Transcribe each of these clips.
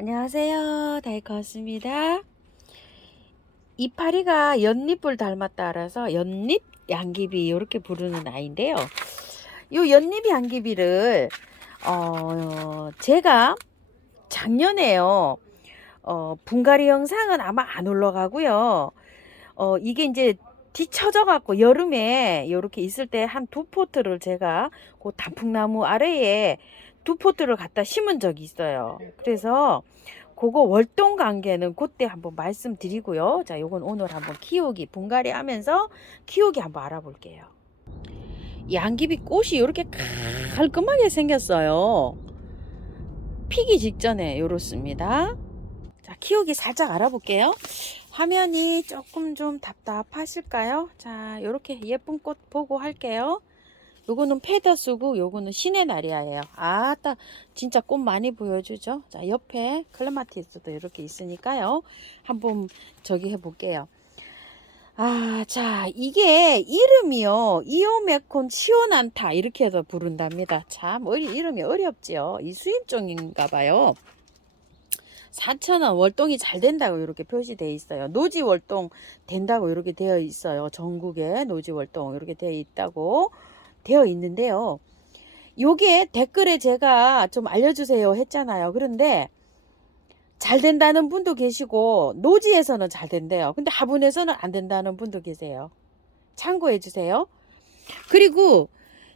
안녕하세요. 다이커스입니다. 이파리가 연잎을 닮았다라서 연잎 양귀비 이렇게 부르는 아이인데요. 요 연잎 양귀비를 제가 작년에요. 분갈이 영상은 아마 안 올라가고요. 이게 이제 뒤쳐져 갖고 여름에 이렇게 있을 때 한 두 포트를 제가 그 단풍나무 아래에 두 포트를 갖다 심은 적이 있어요. 그래서 그거 월동 관계는 그때 한번 말씀드리고요. 자, 요건 오늘 한번 키우기 분갈이 하면서 키우기 한번 알아볼게요. 양귀비 꽃이 이렇게 깔끔하게 생겼어요. 피기 직전에 이렇습니다. 자, 키우기 살짝 알아볼게요. 화면이 조금 좀 답답하실까요? 자, 요렇게 예쁜 꽃 보고 할게요. 요거는 페더스고 요거는 시네나리아예요. 아따 진짜 꽃 많이 보여주죠. 자, 옆에 클레마티스도 이렇게 있으니까요. 한번 저기 해볼게요. 자, 이게 이름이요. 이오메콘 치오난타 이렇게 해서 부른답니다. 참 이름이 어렵지요. 이 수입종인가 봐요. 4,000원 월동이 잘 된다고 이렇게 표시되어 있어요. 노지 월동 된다고 이렇게 되어 있어요. 전국에 노지 월동 이렇게 되어 있다고 되어 있는데요. 요게 댓글에 제가 좀 알려주세요 했잖아요. 그런데 잘 된다는 분도 계시고 노지에서는 잘 된대요. 근데 화분에서는 안 된다는 분도 계세요. 참고해 주세요. 그리고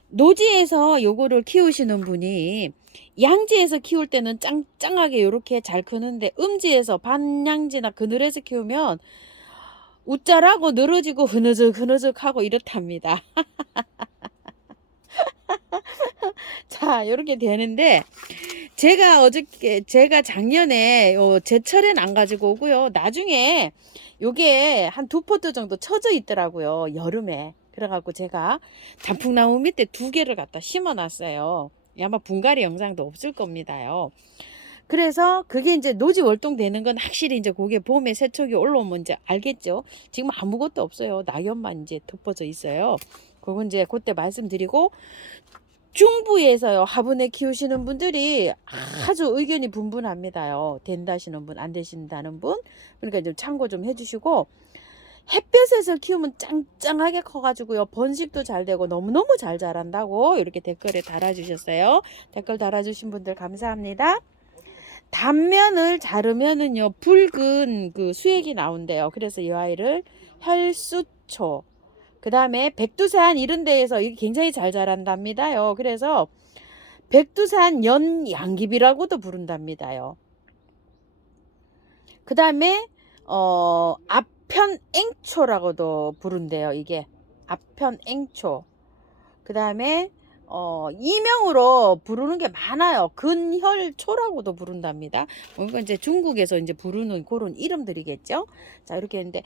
노지에서 요거를 키우시는 분이 양지에서 키울 때는 짱짱하게 이렇게 잘 크는데 음지에서 반양지나 그늘에서 키우면 웃자라고 늘어지고 흐느적흐느적 하고 이렇답니다. 자, 이렇게 되는데 제가 작년에 제철엔 안 가지고 오고요. 나중에 요게 한 두 포트 정도 쳐져 있더라고요. 여름에. 그래갖고 제가 단풍나무 밑에 두 개를 갖다 심어 놨어요. 아마 분갈이 영상도 없을 겁니다요. 그래서 그게 이제 노지 월동 되는 건 확실히 이제 그게 봄에 새촉이 올라오면 이제 알겠죠. 지금 아무것도 없어요. 낙엽만 이제 덮어져 있어요. 그건 이제 그때 말씀드리고 중부에서요 화분에 키우시는 분들이 아주 의견이 분분합니다요. 된다시는 분, 안 되신다는 분. 그러니까 좀 참고 좀 해주시고 햇볕에서 키우면 짱짱하게 커가지고요 번식도 잘 되고 너무너무 잘 자란다고 이렇게 댓글에 달아주셨어요. 댓글 달아주신 분들 감사합니다. 단면을 자르면은요 붉은 그 수액이 나온대요. 그래서 이 아이를 혈수초 그 다음에 백두산 이런 데에서 이게 굉장히 잘 자란답니다요. 그래서 백두산 연 양귀비라고도 부른답니다요. 그 다음에 아편앵초라고도 부른대요. 이게 아편앵초. 그 다음에 이명으로 부르는 게 많아요. 근혈초라고도 부른답니다. 이건 이제 중국에서 이제 부르는 그런 이름들이겠죠. 자, 이렇게 했는데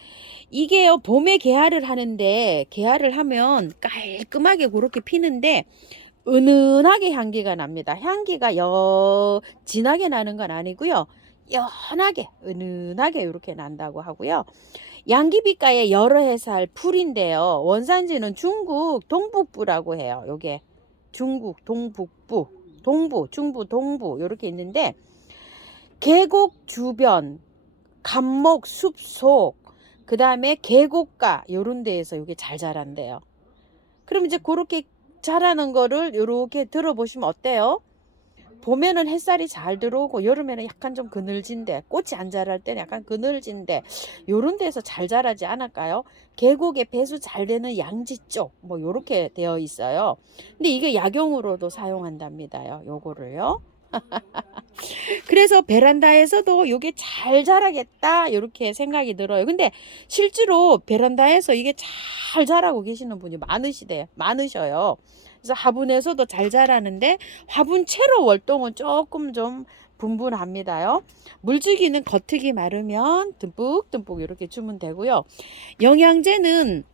이게요 봄에 개화를 하는데 개화를 하면 깔끔하게 그렇게 피는데 은은하게 향기가 납니다. 향기가 진하게 나는 건 아니고요. 연하게 은은하게 이렇게 난다고 하고요. 양귀비가의 여러 해살 풀인데요. 원산지는 중국 동북부라고 해요. 요게 중국 동북부, 동부, 중부, 동부 이렇게 있는데 계곡 주변, 감목, 숲속, 그 다음에 계곡가 요런 데에서 이게 잘 자란대요. 그럼 이제 그렇게 자라는 거를 이렇게 들어보시면 어때요? 봄에는 햇살이 잘 들어오고 여름에는 약간 좀 그늘진데 꽃이 안 자랄 때는 약간 그늘진데 요런 데서 잘 자라지 않을까요? 계곡에 배수 잘 되는 양지 쪽 뭐 요렇게 되어 있어요. 근데 이게 약용으로도 사용한답니다요. 요거를요. 그래서 베란다에서도 이게 잘 자라겠다 이렇게 생각이 들어요. 근데 실제로 베란다에서 이게 잘 자라고 계시는 분이 많으셔요. 그래서 화분에서도 잘 자라는데 화분채로 월동은 조금 좀 분분합니다요. 물주기는 겉흙이 마르면 듬뿍듬뿍 이렇게 주면 되고요. 영양제는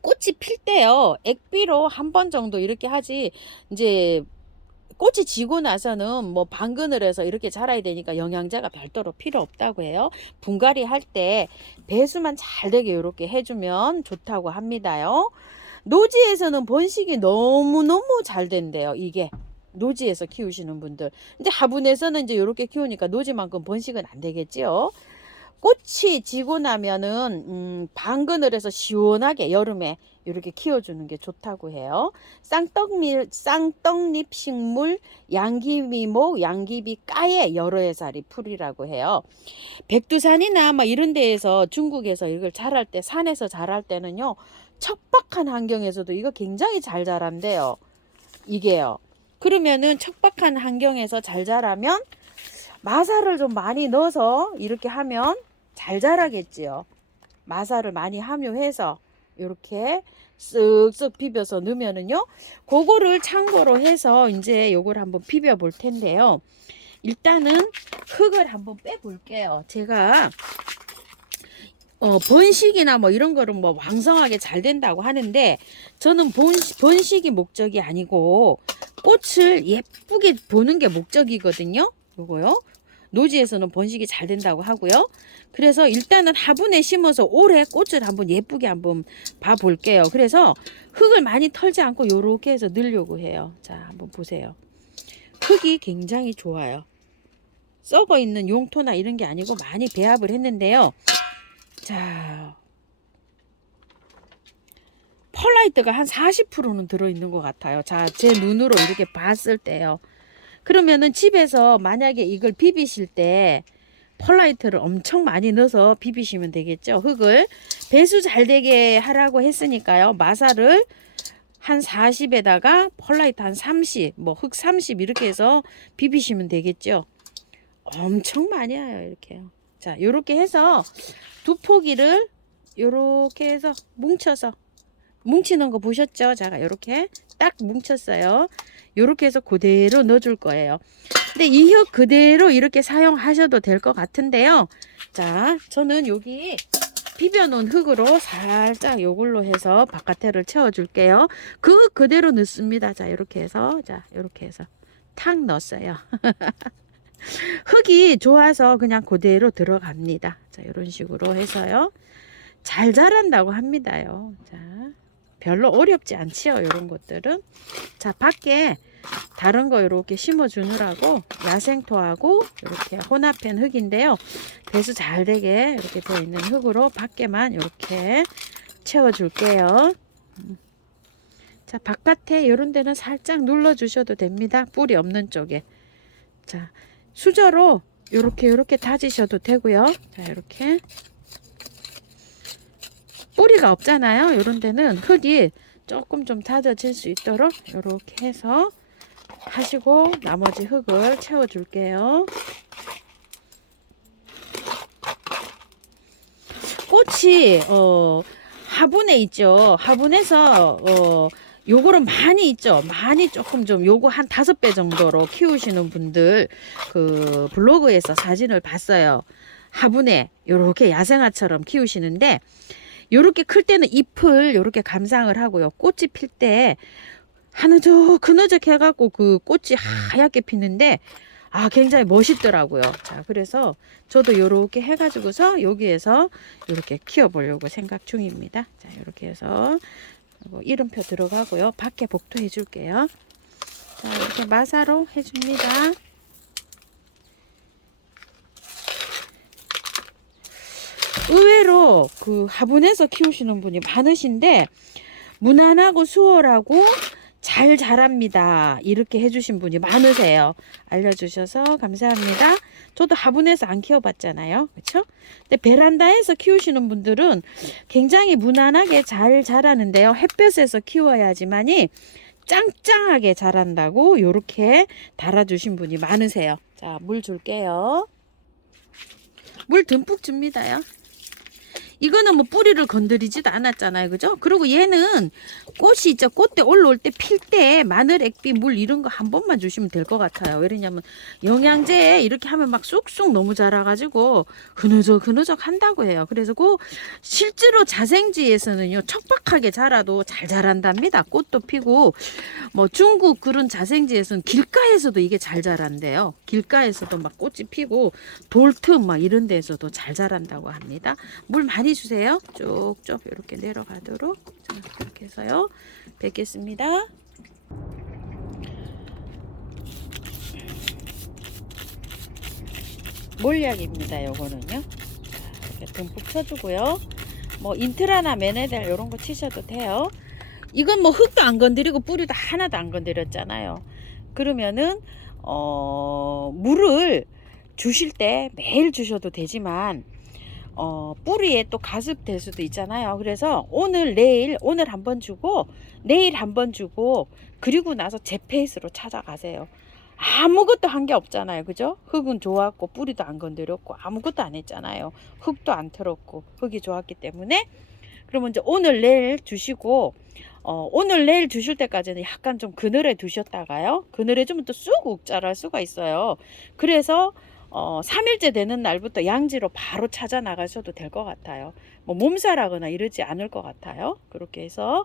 꽃이 필 때요 액비로 한 번 정도 이렇게 하지 이제 꽃이 지고 나서는 뭐 방근을해서 이렇게 자라야 되니까 영양제가 별도로 필요 없다고 해요. 분갈이 할 때 배수만 잘 되게 이렇게 해주면 좋다고 합니다요. 노지에서는 번식이 너무너무 잘 된대요. 이게 노지에서 키우시는 분들. 이제 화분에서는 이제 이렇게 키우니까 노지만큼 번식은 안 되겠지요. 꽃이 지고 나면은 방근을 해서 시원하게 여름에 이렇게 키워주는 게 좋다고 해요. 쌍떡잎 식물 양귀비목 양귀비 까의 여러 해살이 풀이라고 해요. 백두산이나 막 이런 데에서 중국에서 이걸 자랄 때 산에서 자랄 때는요 척박한 환경에서도 이거 굉장히 잘 자란대요. 이게요. 그러면은 척박한 환경에서 잘 자라면 마사를 좀 많이 넣어서 이렇게 하면 잘 자라겠지요. 마사를 많이 함유해서 이렇게 쓱쓱 비벼서 넣으면은요. 그거를 참고로 해서 이제 요걸 한번 비벼 볼 텐데요. 일단은 흙을 한번 빼 볼게요. 제가 번식이나 뭐 이런 거를 뭐 왕성하게 잘 된다고 하는데 저는 번식이 목적이 아니고 꽃을 예쁘게 보는 게 목적이거든요. 요거요. 노지에서는 번식이 잘 된다고 하고요. 그래서 일단은 화분에 심어서 올해 꽃을 한번 예쁘게 한번 봐 볼게요. 그래서 흙을 많이 털지 않고 요렇게 해서 넣으려고 해요. 자, 한번 보세요. 흙이 굉장히 좋아요. 썩어 있는 용토나 이런 게 아니고 많이 배합을 했는데요. 자, 펄라이트가 한 40%는 들어있는 것 같아요. 자, 제 눈으로 이렇게 봤을 때요. 그러면은 집에서 만약에 이걸 비비실 때 펄라이트를 엄청 많이 넣어서 비비시면 되겠죠. 흙을 배수 잘 되게 하라고 했으니까요. 마사를 한 40에다가 펄라이트 한 30, 뭐 흙 30 이렇게 해서 비비시면 되겠죠. 엄청 많이 와요. 이렇게요. 자, 요렇게 해서 두 포기를 요렇게 해서 뭉쳐서 뭉치는 거 보셨죠? 제가 요렇게 딱 뭉쳤어요. 요렇게 해서 그대로 넣어줄 거예요. 근데 이 흙 그대로 이렇게 사용하셔도 될 것 같은데요. 자, 저는 여기 비벼 놓은 흙으로 살짝 요걸로 해서 바깥에를 채워 줄게요. 그 그대로 넣습니다. 자, 이렇게 해서 자, 이렇게 해서 탁 넣었어요. 흙이 좋아서 그냥 그대로 들어갑니다. 자, 이런 식으로 해서요. 잘 자란다고 합니다요. 자, 별로 어렵지 않지요. 이런 것들은. 자, 밖에 다른 거 이렇게 심어 주느라고 야생토하고 이렇게 혼합한 흙인데요. 배수 잘 되게 이렇게 되어 있는 흙으로 밖에만 이렇게 채워 줄게요. 자, 바깥에 이런 데는 살짝 눌러 주셔도 됩니다. 뿌리 없는 쪽에. 자, 수저로 이렇게 다지셔도 되고요. 자, 이렇게 뿌리가 없잖아요. 이런 데는 흙이 조금 좀 다져질 수 있도록 이렇게 해서 하시고 나머지 흙을 채워 줄게요. 꽃이 화분에 있죠. 화분에서 요거는 많이 있죠. 많이 조금 좀 요거 한 5배 정도로 키우시는 분들 그 블로그에서 사진을 봤어요. 화분에 요렇게 야생화처럼 키우시는데 요렇게 클 때는 잎을 요렇게 감상을 하고요. 꽃이 필 때 그느적 해갖고 그 꽃이 하얗게 피는데 굉장히 멋있더라고요. 자, 그래서 저도 요렇게 해가지고서 여기에서 요렇게 키워보려고 생각 중입니다. 자, 요렇게 해서 이름표 들어가고요. 밖에 복도 해줄게요. 자, 이렇게 마사로 해줍니다. 의외로 그 화분에서 키우시는 분이 많으신데 무난하고 수월하고 잘 자랍니다. 이렇게 해주신 분이 많으세요. 알려주셔서 감사합니다. 저도 화분에서 안 키워봤잖아요. 그렇죠? 근데 베란다에서 키우시는 분들은 굉장히 무난하게 잘 자라는데요. 햇볕에서 키워야지만이 짱짱하게 자란다고 이렇게 달아주신 분이 많으세요. 자, 물 줄게요. 물 듬뿍 줍니다요. 이거는 뭐 뿌리를 건드리지도 않았잖아요. 그죠? 그리고 얘는 꽃이 있죠. 꽃대 올라올 때 필 때 마늘, 액비, 물 이런 거 한 번만 주시면 될 것 같아요. 왜냐면 영양제 이렇게 하면 막 쑥쑥 너무 자라가지고 흐느적 한다고 해요. 그래서 그 실제로 자생지에서는요. 척박하게 자라도 잘 자란답니다. 꽃도 피고 뭐 중국 그런 자생지에서는 길가에서도 이게 잘 자란대요. 길가에서도 막 꽃이 피고 돌틈 막 이런 데에서도 잘 자란다고 합니다. 물 많이 주세요. 쭉쭉 이렇게 내려가도록. 자, 이렇게 해서요. 뵙겠습니다. 몰약입니다. 요거는요. 자, 이렇게 듬뿍 쳐주고요. 뭐 인트라나 메네델 요런 거 치셔도 돼요. 이건 뭐 흙도 안 건드리고 뿌리도 하나도 안 건드렸잖아요. 그러면은 물을 주실 때 매일 주셔도 되지만 뿌리에 또 가습될 수도 있잖아요. 그래서 오늘 내일 오늘 한번 주고 내일 한번 주고 그리고 나서 제 페이스로 찾아가세요. 아무것도 한 게 없잖아요. 그죠? 흙은 좋았고 뿌리도 안 건드렸고 아무것도 안 했잖아요. 흙도 안 털었고 흙이 좋았기 때문에 그러면 이제 오늘 내일 주시고 오늘 내일 주실 때까지는 약간 좀 그늘에 두셨다가요. 그늘에 주면 또 쑥 자랄 수가 있어요. 그래서 3일째 되는 날부터 양지로 바로 찾아 나가셔도 될 것 같아요. 뭐 몸살하거나 이러지 않을 것 같아요. 그렇게 해서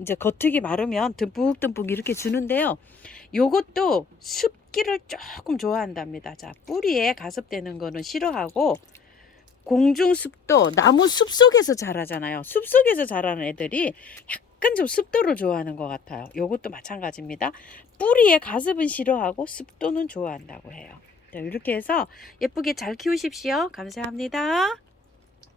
이제 겉흙이 마르면 듬뿍듬뿍 이렇게 주는데요. 요것도 습기를 조금 좋아한답니다. 자, 뿌리에 가습되는 거는 싫어하고 공중습도 나무 숲속에서 자라잖아요. 숲속에서 자라는 애들이 약간 좀 습도를 좋아하는 것 같아요. 요것도 마찬가지입니다. 뿌리에 가습은 싫어하고 습도는 좋아한다고 해요. 자, 이렇게 해서 예쁘게 잘 키우십시오. 감사합니다.